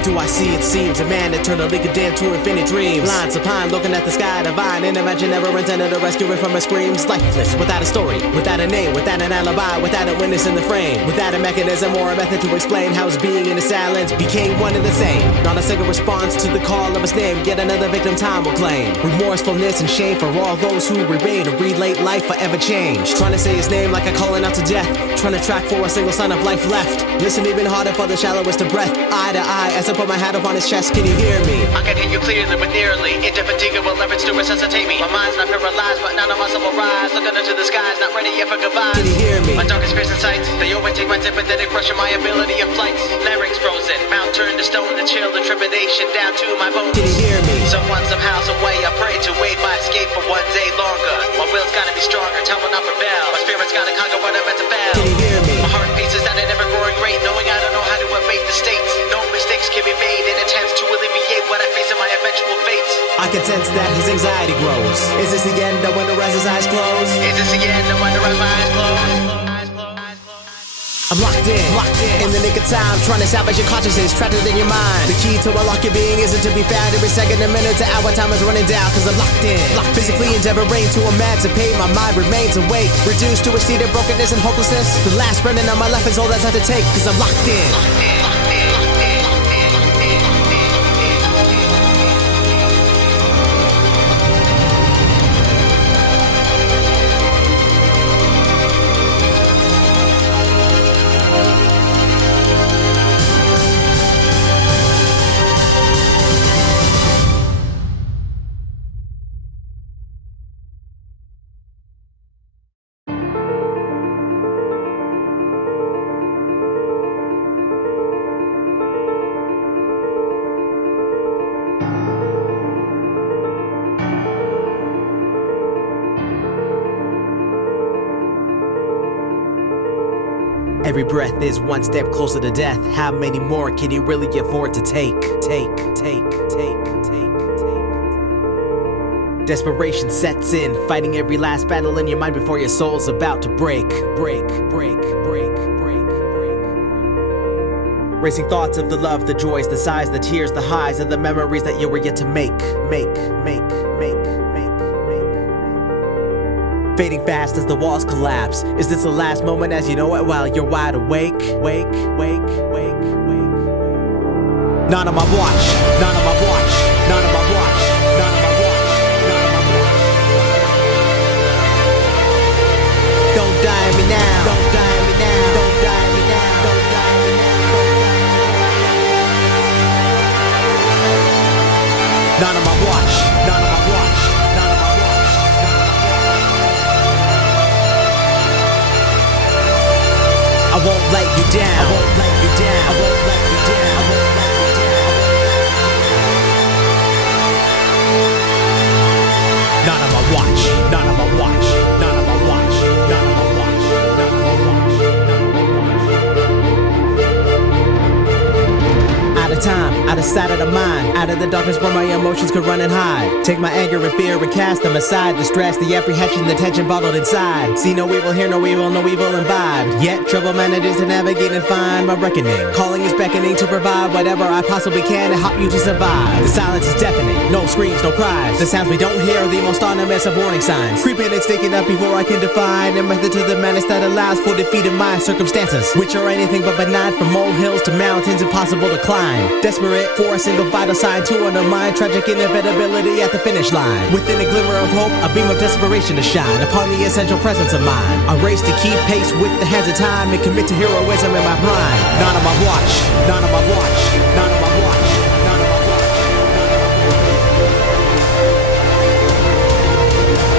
What do I see? It seems a man eternally condemned to infinite dreams. Blind supine, looking at the sky divine. Intervention never intended to rescue it from her screams. Lifeless, without a story, without a name, without an alibi, without a witness in the frame, without a mechanism or a method to explain how his being in the silence became one and the same. Not a single response to the call of his name. Yet another victim time will claim. Remorsefulness and shame for all those who remain to relate life forever changed. Trying to say his name like a calling out to death. Trying to track for a single sign of life left. Listen even harder for the shallowest of breath. Eye to eye as I put my hand upon his chest. Can you hear me? I can hear you clearly but nearly indefatigable efforts to resuscitate me. My mind's not paralyzed but none of muscle will rise. Looking into the skies, not ready yet for goodbye. Can you hear me? My darkest fears and sights, they overtake my sympathetic rush of my ability of flights. Larynx frozen, mount turned to stone, the chill, the trepidation down to my bones. Can you hear me? Someone, somehow, some way, I pray to wait my escape for one day longer. My will's gotta be stronger, time will not rebel. My spirit's gotta conquer what I'm meant to fail. Can you hear me? My heart paces at an ever-growing rate, knowing I don't know how to evade the states. No mistakes can be made in attempts to alleviate what I face in my eventual fates. I can sense that his anxiety grows. Is this the end? I wonder as his eyes close. Is this the end? I wonder as my eyes close. I'm locked in the nick of time, trying to salvage your consciousness, trapped it in your mind. The key to unlock your being isn't to be found every second, a minute to hour, time is running down, cause I'm locked in. Physically endeavoring to emancipate, my mind remains awake, reduced to a state of brokenness and hopelessness. The last remnant on my life is all that's had to take, cause I'm locked in. Every breath is one step closer to death. How many more can you really afford to take? Desperation sets in, fighting every last battle in your mind before your soul's about to break. Racing thoughts of the love, the joys, the sighs, the tears, the highs, and the memories that you were yet to make. Fading fast as the walls collapse. Is this the last moment as you know it while you're wide awake? Not on my watch, not on my watch, not on my watch, not on my watch, not on my watch. Don't die on me now, don't die on me now, don't die on me now, don't die on me now. Not on my watch, not on my watch, not on my watch. I won't let you down, I won't let you down, I won't let you down, I won't let you down. Not on my watch, not on my watch, not on my watch, not on my watch, not on my watch, not on my watch. Out of time, out of sight, out of mind, out of the darkness where my emotions could run and hide. Take my anger and fear and cast them aside. The stress, the apprehension, the tension bottled inside. See no evil, hear no evil, no evil imbibed. Yet trouble manages to navigate and find my reckoning. Calling is beckoning to provide whatever I possibly can to help you to survive. The silence is deafening, no screams, no cries. The sounds we don't hear are the most autonomous of warning signs. Creeping and sneaking up before I can define a method to the madness that allows for defeat in my circumstances, which are anything but benign, from molehills to mountains impossible to climb. Desperate for a single vital sign to undermine tragic inevitability at the finish line. Within a glimmer of hope, a beam of desperation to shine upon the essential presence of mine. I race to keep pace with the hands of time and commit to heroism in my prime. Not on my watch, not on my watch, not on my watch, not on my watch.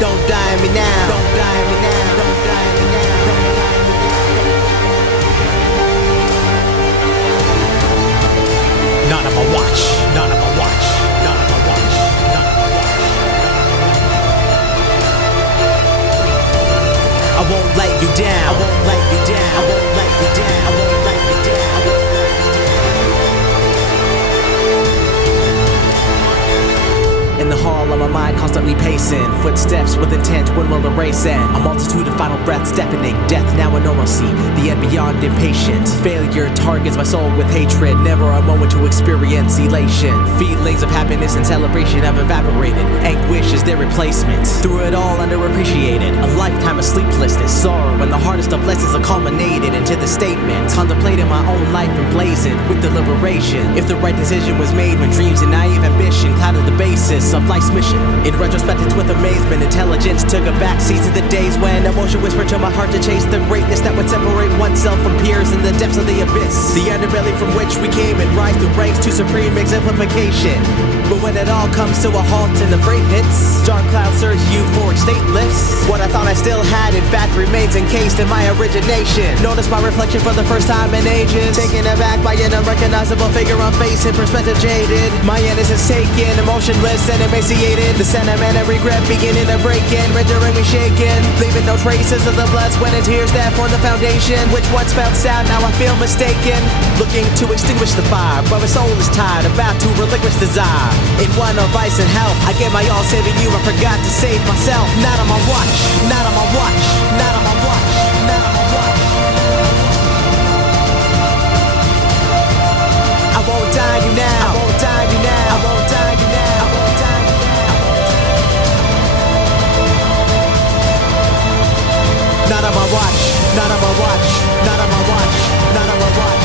Don't die on me now, don't die on me now, don't die on me now, don't die on me now. Not on my watch, not on my watch, not on my watch, not on my watch. I won't let you down, I won't let you down, I won't let you down, I won't let you down, I won't let you down. In the hall of my my mind constantly pacing. Footsteps with intent, when will the race end? A multitude of final breaths deafening. Death now a normalcy, the end beyond impatience. Failure targets my soul with hatred. Never a moment to experience elation. Feelings of happiness and celebration have evaporated. Anguish is their replacement. Through it all underappreciated. A lifetime of sleeplessness, sorrow, and the hardest of lessons are culminated into the statement. Contemplating my own life emblazoned with deliberation. If the right decision was made when dreams and naive ambition clouded the basis of life's mission. In retrospect, it's with amazement intelligence took a backseat to the days when emotion whispered to my heart to chase the greatness that would separate oneself from peers in the depths of the abyss. The underbelly from which we came and rise through ranks to supreme exemplification. But when it all comes to a halt and the freight hits, dark clouds surge, euphoric state lifts. What I thought I still had in fact remains encased in my origination. Notice my reflection for the first time in ages. Taken aback by an unrecognizable figure on face and perspective jaded. My innocence taken, emotionless and emaciated. The sentiment and regret beginning to break in, rendering me shaken. Leaving no traces of the blood, sweat and tears that form the foundation. Which once felt sound, now I feel mistaken. Looking to extinguish the fire, but my soul is tired, about to relinquish desire. In one of vice and health, I gave my all saving you, I forgot to save myself. Not on my watch, not on my watch, not on my watch, not on my watch. I won't die you now, I won't die you now, I won't die you now, I won't die you now. Not on my watch, not on my watch, not on my watch, not on my watch.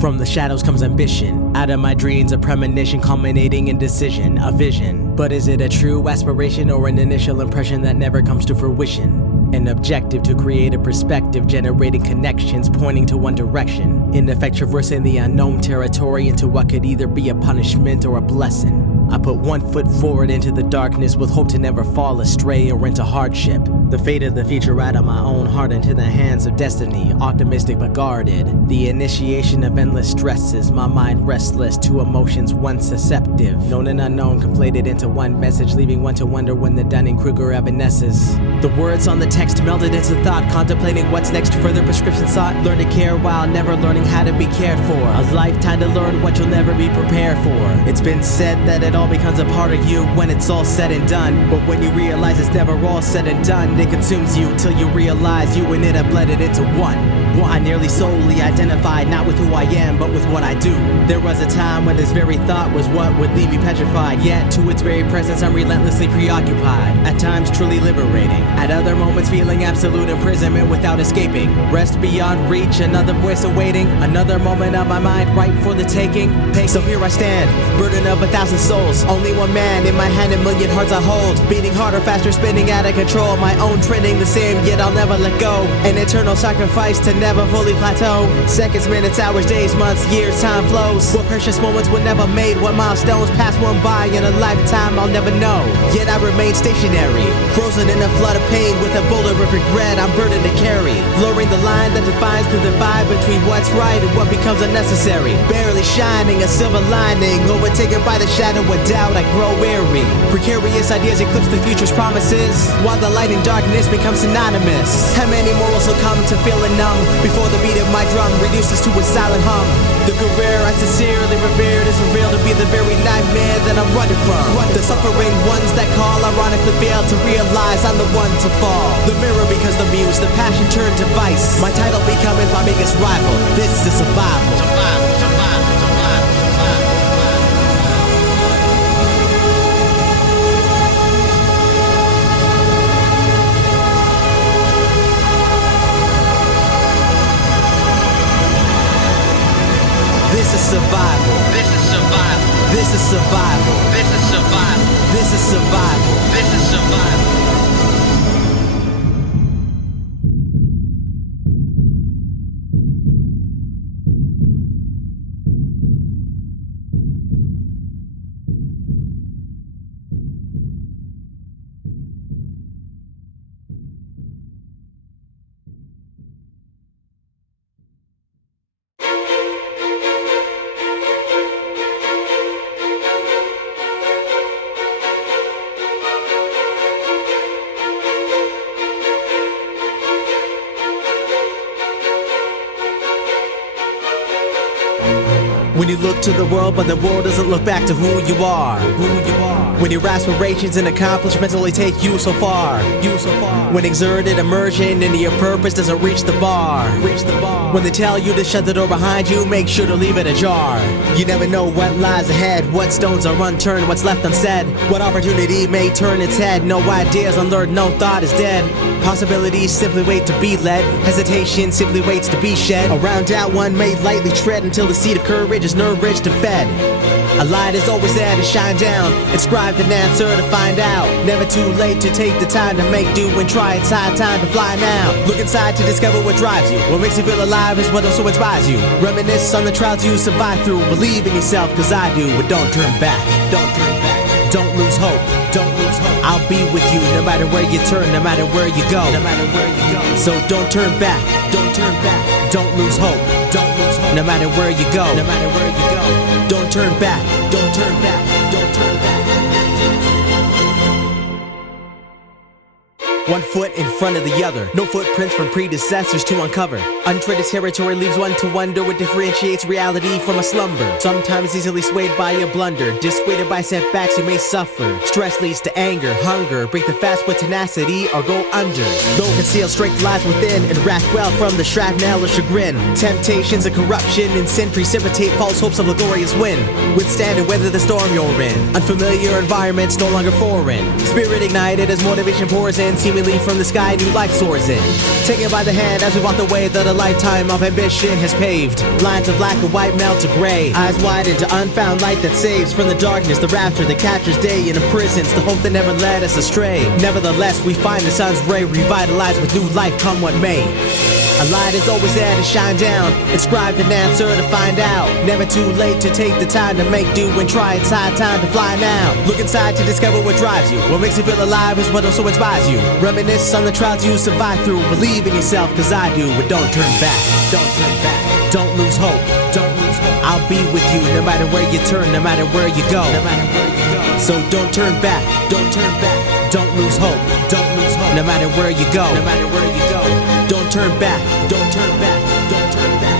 From the shadows comes ambition. Out of my dreams, a premonition culminating in decision, a vision. But is it a true aspiration or an initial impression that never comes to fruition? An objective to create a perspective, generating connections pointing to one direction. In effect, traversing the unknown territory into what could either be a punishment or a blessing. I put one foot forward into the darkness with hope to never fall astray or into hardship. The fate of the future out of my own heart into the hands of destiny, optimistic but guarded. The initiation of endless stresses, my mind restless to emotions once susceptible. Known and unknown conflated into one message, leaving one to wonder when the Dunning-Kruger evanesces. The words on the text melded into thought, contemplating what's next, further prescription sought. Learn to care while never learning how to be cared for. A lifetime to learn what you'll never be prepared for. It's been said that it all becomes a part of you when it's all said and done. But when you realize it's never all said and done, it consumes you till you realize you and it have blended into one. I nearly solely identified not with who I am, but with what I do. There was a time when this very thought was what would leave me petrified, yet to its very presence I'm relentlessly preoccupied. At times truly liberating, at other moments feeling absolute imprisonment without escaping. Rest beyond reach, another voice awaiting, another moment of my mind ripe for the taking. So here I stand, burden of 1,000 souls, only one man in my hand, 1,000,000 hearts I hold. Beating harder, faster, spinning out of control, my own trending the same, yet I'll never let go. An eternal sacrifice to never never fully plateau. Seconds, minutes, hours, days, months, years, time flows. What precious moments were never made, what milestones passed one by in a lifetime I'll never know. Yet I remain stationary, frozen in a flood of pain with a boulder of regret I'm burdened to carry. Blurring the line that defines the divide between what's right and what becomes unnecessary. Barely shining, a silver lining, overtaken by the shadow of doubt, I grow weary. Precarious ideas eclipse the future's promises, while the light and darkness become synonymous. How many mortals succumb to feeling numb before the beat of my drum reduces to a silent hum? The career I sincerely revered is revealed to be the very nightmare that I'm running from. The suffering ones that call ironically fail to realize I'm the one to fall. The mirror becomes the muse, the passion turned to vice. My title becoming my biggest rival. This is survival. Survival, survival, survival, survival. This is survival. This is survival. This is survival. This is survival. This is survival. This is survival. When you look to the world, but the world doesn't look back to who you are. When your aspirations and accomplishments only take you so far. When exerted immersion into your purpose doesn't reach the bar. When they tell you to shut the door behind you, make sure to leave it ajar. You never know what lies ahead, what stones are unturned, what's left unsaid, what opportunity may turn its head. No ideas unlearned, no thought is dead. Possibilities simply wait to be led. Hesitation simply waits to be shed. Around doubt one may lightly tread until the seed of courage is nourished and fed. A light is always there to shine down. Inscribed an answer to find out. Never too late to take the time to make do and try. It's high time to fly now. Look inside to discover what drives you. What makes you feel alive is what also inspires you. Reminisce on the trials you survived through. Believe in yourself, cause I do, but don't turn back. Don't turn back. Don't lose hope. Don't lose hope. I'll be with you no matter where you turn, no matter where you go. No matter where you go. So don't turn back. Don't turn back. Don't lose hope. Don't lose hope. No matter where you go. No matter where you go. Don't turn back. Don't turn back. Don't turn back. One foot in front of the other. No footprints from predecessors to uncover. Untreaded territory leaves one to wonder what differentiates reality from a slumber. Sometimes easily swayed by a blunder. Dissuaded by setbacks you may suffer. Stress leads to anger, hunger. Break the fast with tenacity or go under. Though concealed strength lies within and wrath well from the shrapnel of chagrin. Temptations of corruption and sin precipitate false hopes of a glorious win. Withstand and weather the storm you're in. Unfamiliar environments no longer foreign. Spirit ignited as motivation pours in. Seemingly from the sky new life soars in. Taken by the hand as we walk the way that a lifetime of ambition has paved. Lines of black and white melt to gray. Eyes wide into unfound light that saves from the darkness, the rapture that captures day and imprisons the hope that never led us astray. Nevertheless, we find the sun's ray revitalized with new life come what may. A light is always there to shine down. Inscribed an answer to find out. Never too late to take the time to make do and try. It's high time to fly now. Look inside to discover what drives you. What makes you feel alive is what also inspires you. Reminisce on the trials you survived through. Believe in yourself, cause I do, but don't turn back. Don't turn back. Don't lose hope. Don't lose hope. I'll be with you no matter where you turn, no matter where you go. No matter where you go. So don't turn back. Don't turn back. Don't lose hope. Don't lose hope. No matter where you go. No matter where you go. Don't turn back. Don't turn back. Don't turn back.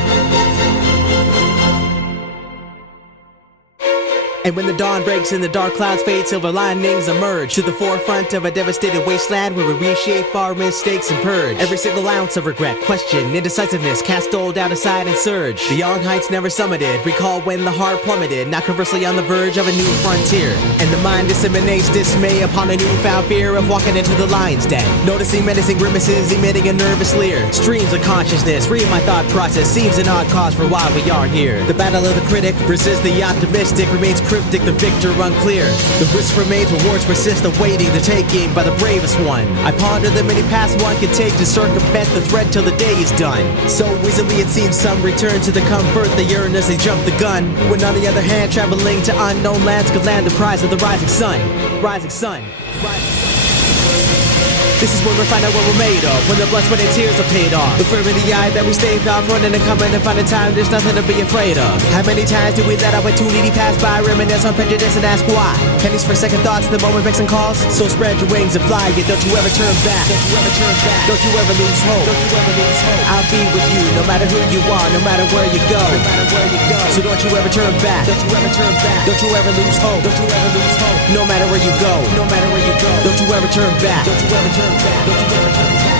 And when the dawn breaks and the dark clouds fade, silver linings emerge to the forefront of a devastated wasteland where we reshape our mistakes and purge every single ounce of regret, question, indecisiveness, cast old doubt aside and surge beyond heights never summited. Recall when the heart plummeted, now conversely on the verge of a new frontier, and the mind disseminates dismay upon a newfound fear of walking into the lion's den. Noticing menacing grimaces, emitting a nervous leer. Streams of consciousness, read my thought process. Seems an odd cause for why we are here. The battle of the critic versus the optimistic remains critical. cryptic, the victor unclear. The risk remains, rewards persist, awaiting the taking by the bravest one. I ponder the many paths one can take to circumvent the threat till the day is done. So easily it seems some return to the comfort they yearn as they jump the gun, when on the other hand, traveling to unknown lands could land the prize of the rising sun. Rising sun. Rising sun. This is when we find out what we're made of, when the blood, sweat, and tears are paid off. Look firm in the eye that we staved off, running and coming and finding time, there's nothing to be afraid of. How many times do we let our opportunity pass by, reminisce on prejudice and ask why? Pennies for second thoughts, the moment vexing calls. So spread your wings and fly, yet don't you ever turn back. Don't you ever turn back. Don't you ever lose hope. Don't you ever lose hope. I'll be with you, no matter who you are, no matter where you go. No matter where you go. So don't you ever turn back. Don't you ever turn back. Don't you ever lose hope. Don't you ever lose hope. No matter where you go. No matter where you go. Don't you ever turn back. Don't you ever turn back. Don't you ever turn back.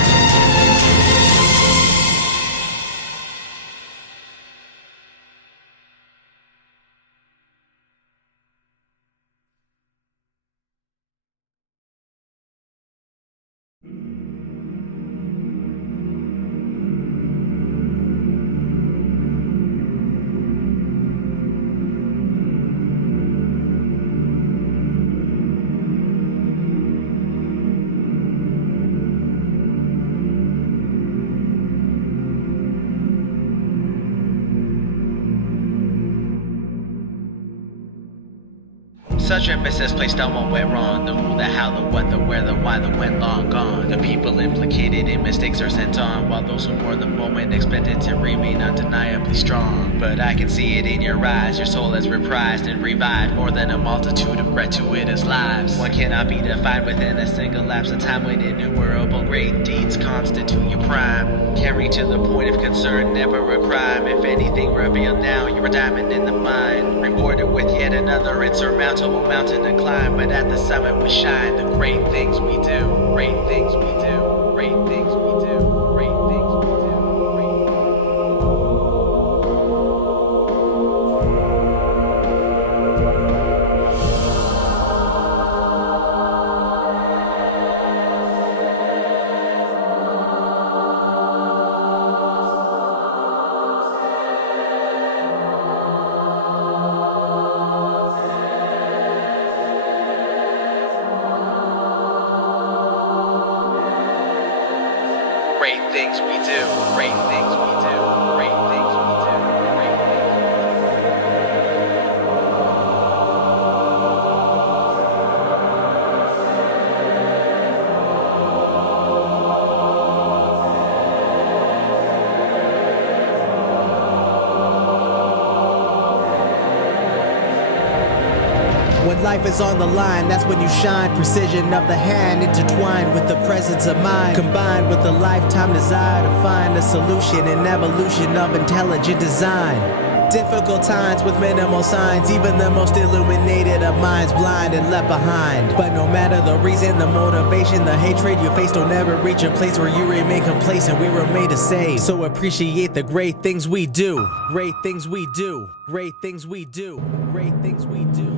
Such emphasis placed on what went wrong. The who, the how, the what, the where, the why, the when, long gone. The people implicated in mistakes are sent on, while those who bore the moment expected to remain undeniably strong. But I can see it in your eyes, your soul has reprised and revived more than a multitude of gratuitous lives. One cannot be defined within a single lapse of time when innumerable great deeds constitute your prime. Carry to the point of concern, never a crime. If anything revealed now, you're a diamond in the mine. Rewarded with yet another insurmountable mountain to climb, but at the summit we shine. The great things we do, great things we do, great things we do, great things we do, great things Great things we do, great things we do, great things we do, great things we When life is on the line, that's when you shine. Precision of the hand intertwined with the presence of mind, combined with a lifetime desire to find a solution and evolution of intelligent design. Difficult times with minimal signs, even the most illuminated of minds blind and left behind. But no matter the reason, the motivation, the hatred you face, don't ever reach a place where you remain complacent. We were made to save, so appreciate the great things we do. Great things we do. Great things we do. Great things we do.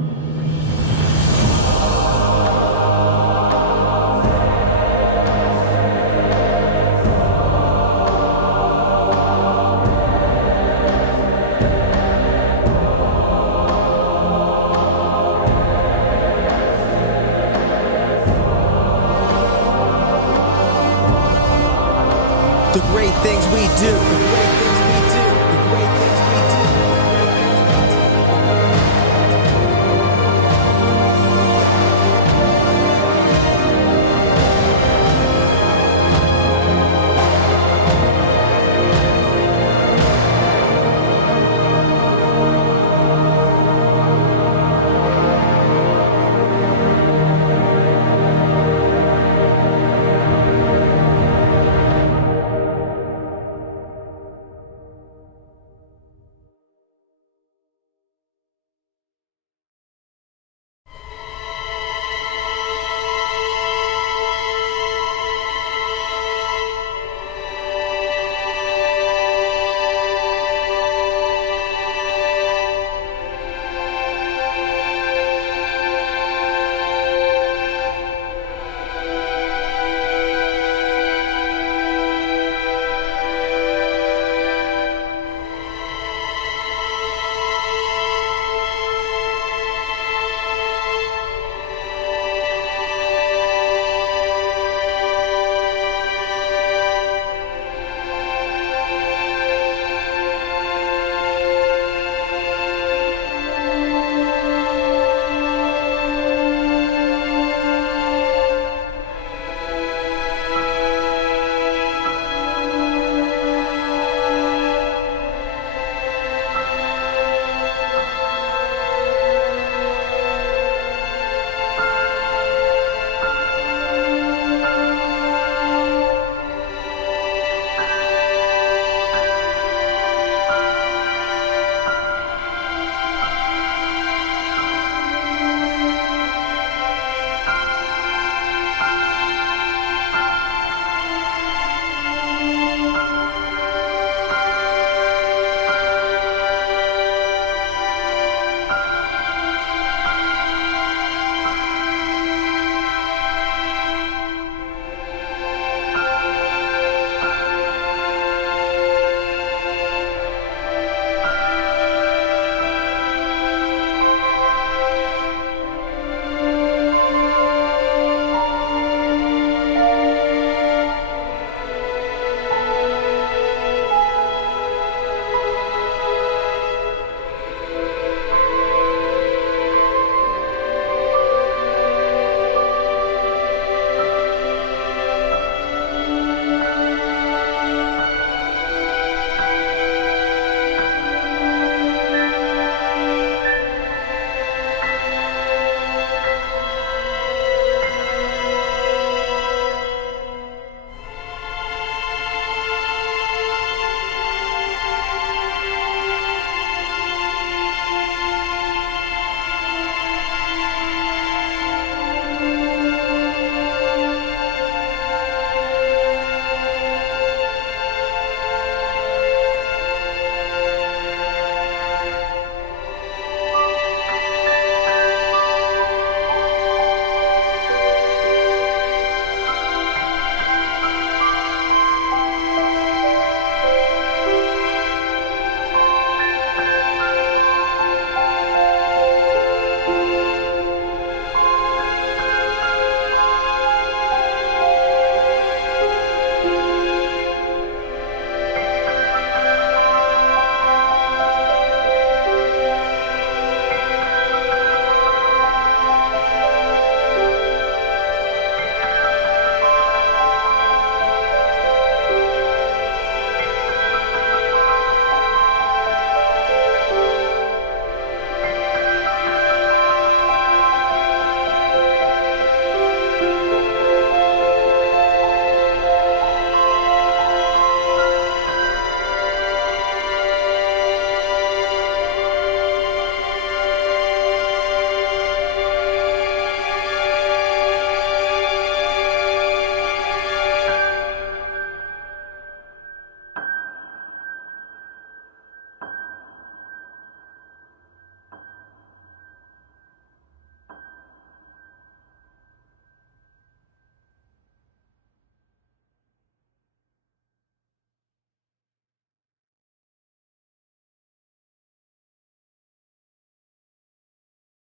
The great things we do.